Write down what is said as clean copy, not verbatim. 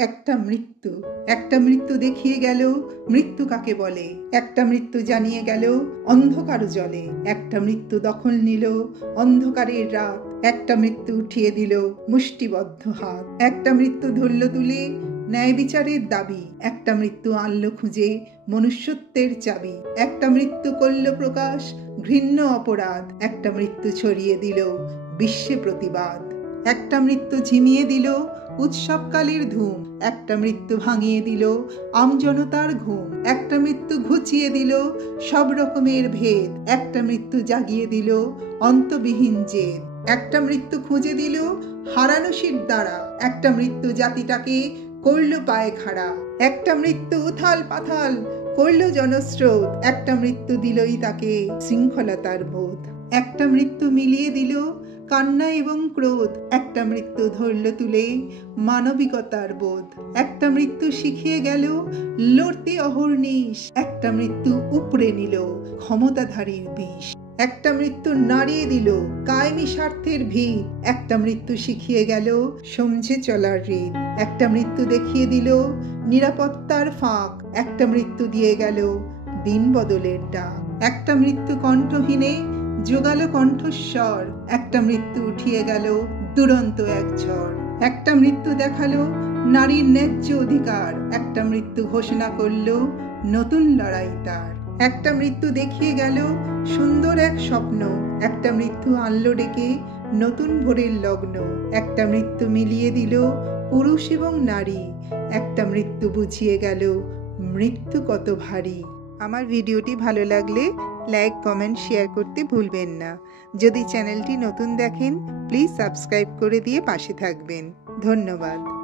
একটা মৃত্যু দেখিয়ে গেল মৃত্যু কাকে বলে। একটা মৃত্যু জানিয়ে গেল অন্ধকার জলে। একটা মৃত্যু দখল নিল অন্ধকারের রাত। একটা মৃত্যু উঠিয়ে দিল মুষ্টিবদ্ধ হাত। একটা মৃত্যু ধরল তুলে ন্যায় বিচারের দাবি। একটা মৃত্যু আনলো খুঁজে মনুষ্যত্বের চাবি। একটা মৃত্যু করল প্রকাশ ঘৃণ্য অপরাধ। একটা মৃত্যু ছড়িয়ে দিল বিশ্বে প্রতিবাদ। একটা মৃত্যু ঝিমিয়ে দিল উৎসবকালের ধুম। একটা মৃত্যু ভাঙিয়ে দিল আমজনতার ঘুম। একটা মৃত্যু ঘুচিয়ে দিল সব রকমের ভেদ। একটা মৃত্যু জাগিয়ে দিল অন্তবিহীন জেদ। একটা মৃত্যু খুঁজে দিল হারানো শির দ্বারা। একটা মৃত্যু জাতিটাকে করল পায়ে খাড়া। একটা মৃত্যু উথাল পাথাল করল জনস্রোত। একটা মৃত্যু দিলই তাকে শৃঙ্খলতার বোধ। একটা মৃত্যু মিলিয়ে দিল কান্না এবং ক্রোধ। একটা মৃত্যু ধরল তুলে মানবিকতার বোধ। একটা মৃত্যু শিখিয়ে গেল লড়তে অহর্নিশ। একটা মৃত্যু উপড়ে নিল ক্ষমতাধারীর বিষ। একটা মৃত্যু নাড়িয়ে দিল কায়েমি স্বার্থের ভিত। একটা মৃত্যু শিখিয়ে গেল সমঝে চলার রীত। একটা মৃত্যু দেখিয়ে দিল নিরাপত্তার ফাঁক। একটা মৃত্যু দিয়ে গেল দিন বদলের ডাক। একটা মৃত্যু কণ্ঠহীনে জোগালো কণ্ঠস্বর। একটা মৃত্যু উঠিয়ে গেল দুরন্ত এক ঝড়। একটা মৃত্যু দেখালো নারীর ন্যায্য অধিকার। একটা মৃত্যু ঘোষণা করলো নতুন লড়াই তার। একটা মৃত্যু দেখিয়ে গেল সুন্দর এক স্বপ্ন। একটা মৃত্যু আনলো ডেকে নতুন ভোরের লগ্ন। একটা মৃত্যু মিলিয়ে দিল পুরুষ এবং নারী। একটা মৃত্যু বুঝিয়ে গেল মৃত্যু কত ভারী। আমার ভিডিওটি ভালো লাগলে লাইক, কমেন্ট, শেয়ার করতে ভুলবেন না। যদি চ্যানেলটি নতুন দেখেন প্লিজ সাবস্ক্রাইব করে দিয়ে পাশে থাকবেন। ধন্যবাদ।